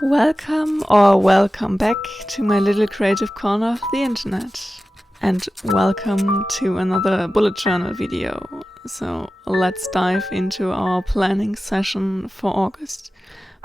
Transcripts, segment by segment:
Welcome back to my little creative corner of the internet. And welcome to another bullet journal video. So let's dive into our planning session for August.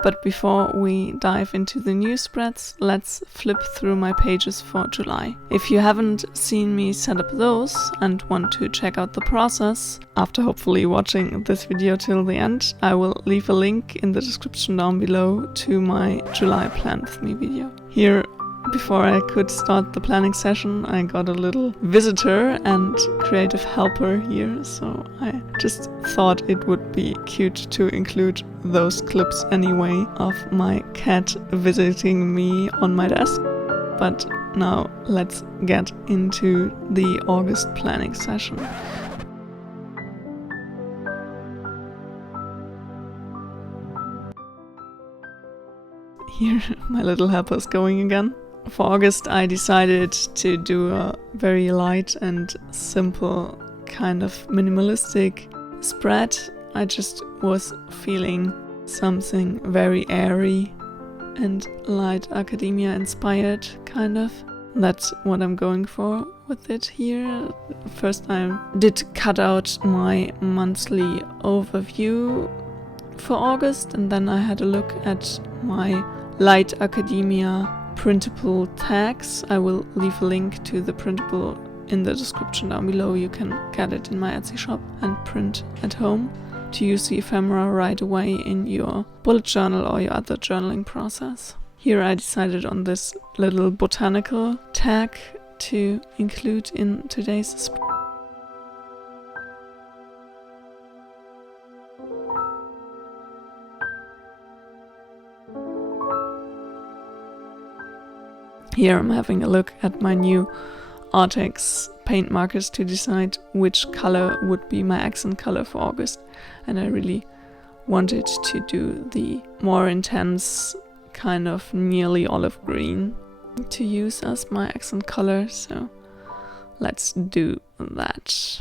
But before we dive into the new spreads, let's flip through my pages for July. If you haven't seen me set up those and want to check out the process, after hopefully watching this video till the end, I will leave a link in the description down below to my July Plan With Me video. Here, before I could start the planning session, I got a little visitor and creative helper here, so I just thought it would be cute to include those clips anyway of my cat visiting me on my desk. But now let's get into the August planning session. Here my little helper is going again. For August I decided to do a very light and simple kind of minimalistic spread. I just was feeling something very airy and light academia inspired kind of. That's what I'm going for with it here. First I did cut out my monthly overview for August, and then I had a look at my light academia printable tags. I will leave a link to the printable in the description down below. You can get it in my Etsy shop and print at home to use the ephemera right away in your bullet journal or your other journaling process. Here I decided on this little botanical tag to include in today's spread. Here I'm having a look at my new Artex paint markers to decide which color would be my accent color for August. And I really wanted to do the more intense kind of nearly olive green to use as my accent color. So let's do that.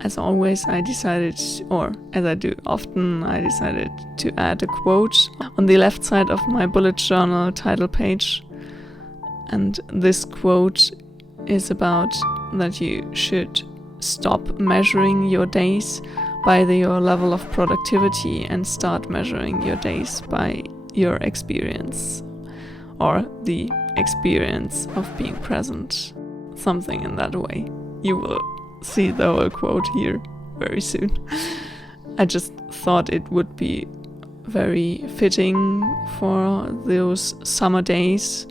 As always, I decided, or as I do often, I decided to add a quote on the left side of my bullet journal title page. And this quote is about that you should stop measuring your days by your level of productivity and start measuring your days by your experience, or the experience of being present. Something in that way. You will see the whole quote here very soon. I just thought it would be very fitting for those summer days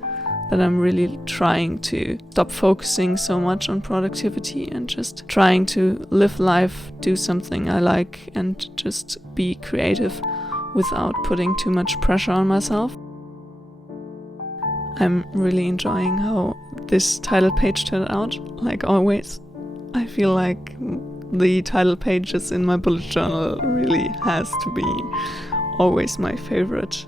that I'm really trying to stop focusing so much on productivity and just trying to live life, do something I like, and just be creative without putting too much pressure on myself. I'm really enjoying how this title page turned out, like always. I feel like the title pages in my bullet journal really has to be always my favorite.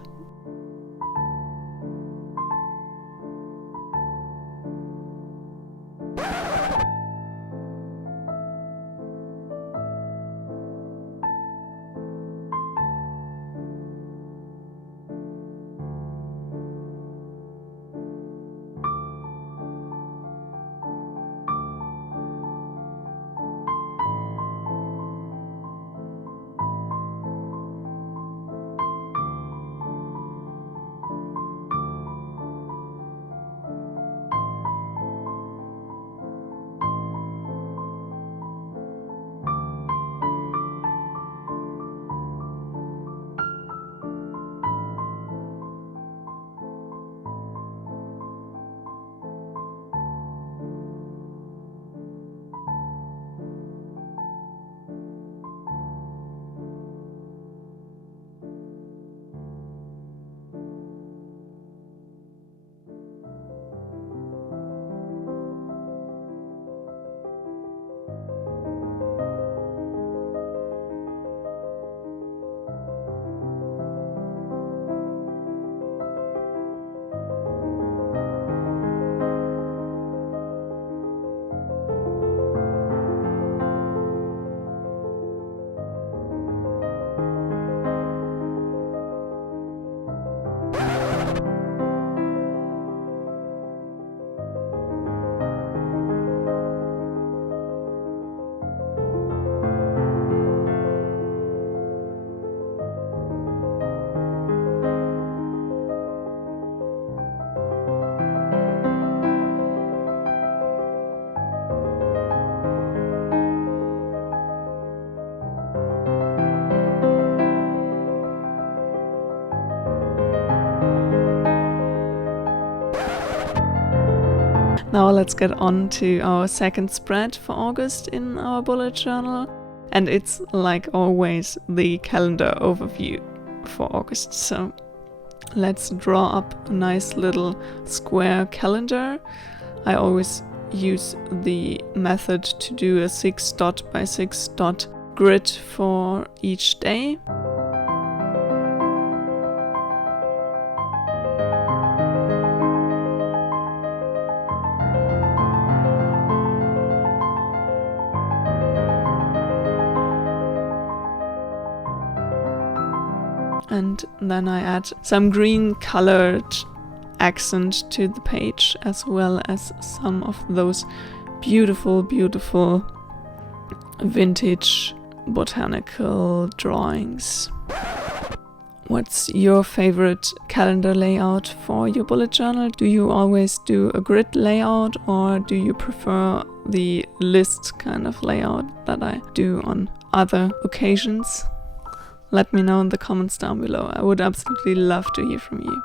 Now let's get on to our second spread for August in our bullet journal. And it's, like always, the calendar overview for August. So let's draw up a nice little square calendar. I always use the method to do a 6 dot by 6 dot grid for each day. And then I add some green colored accent to the page, as well as some of those beautiful, beautiful vintage botanical drawings. What's your favorite calendar layout for your bullet journal? Do you always do a grid layout, or do you prefer the list kind of layout that I do on other occasions? Let me know in the comments down below. I would absolutely love to hear from you.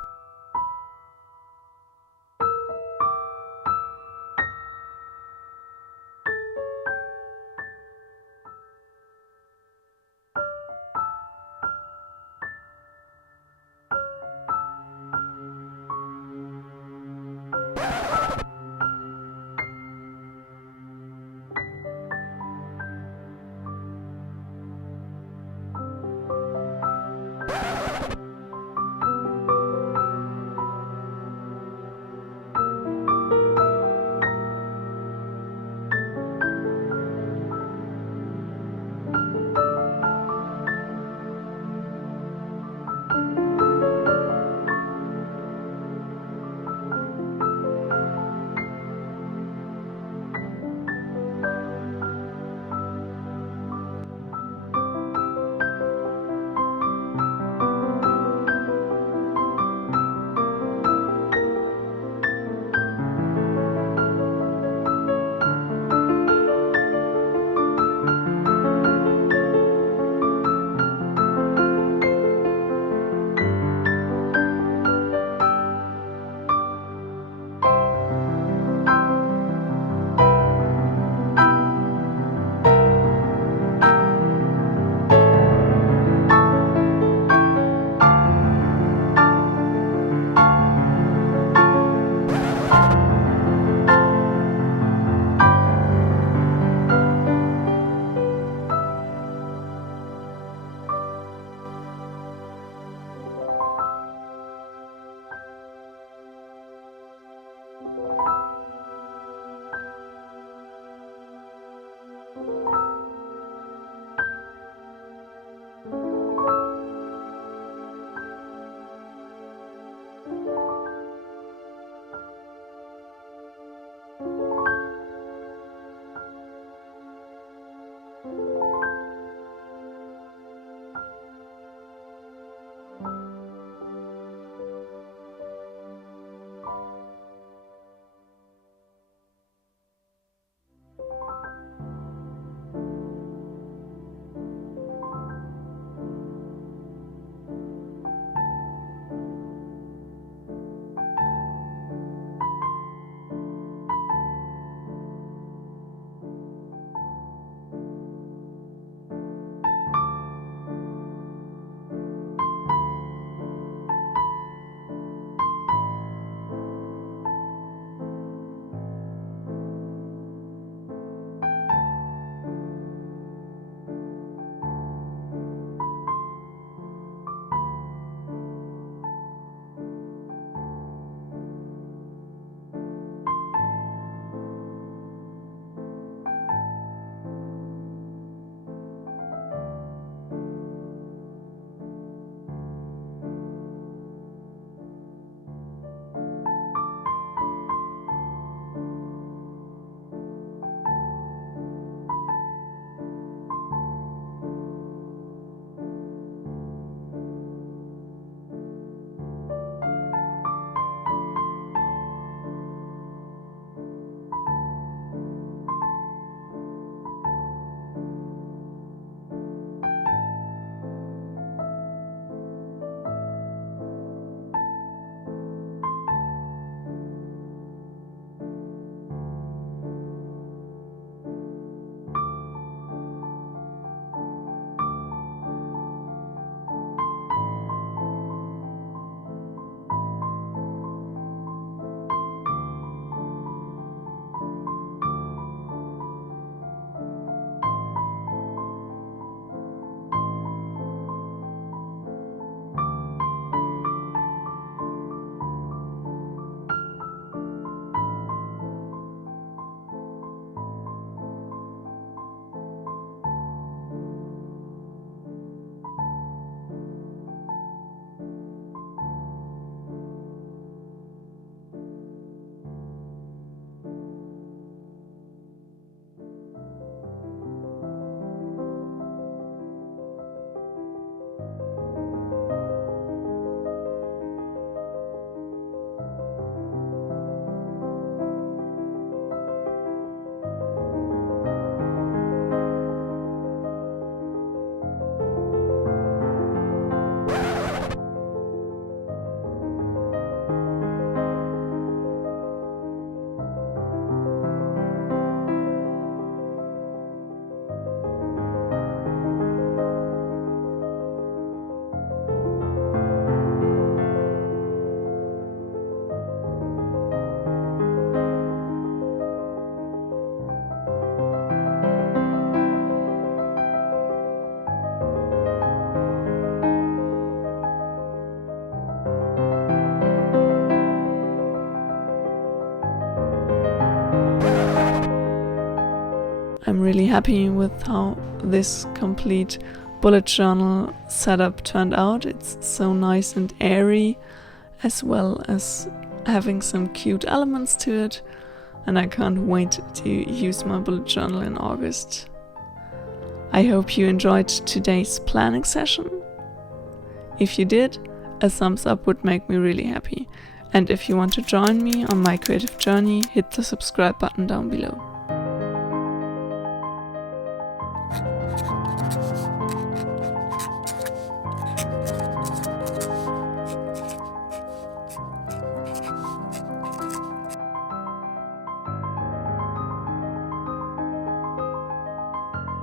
I'm really happy with how this complete bullet journal setup turned out. It's so nice and airy, as well as having some cute elements to it, and I can't wait to use my bullet journal in August. I hope you enjoyed today's planning session. If you did, a thumbs up would make me really happy. And if you want to join me on my creative journey, hit the subscribe button down below.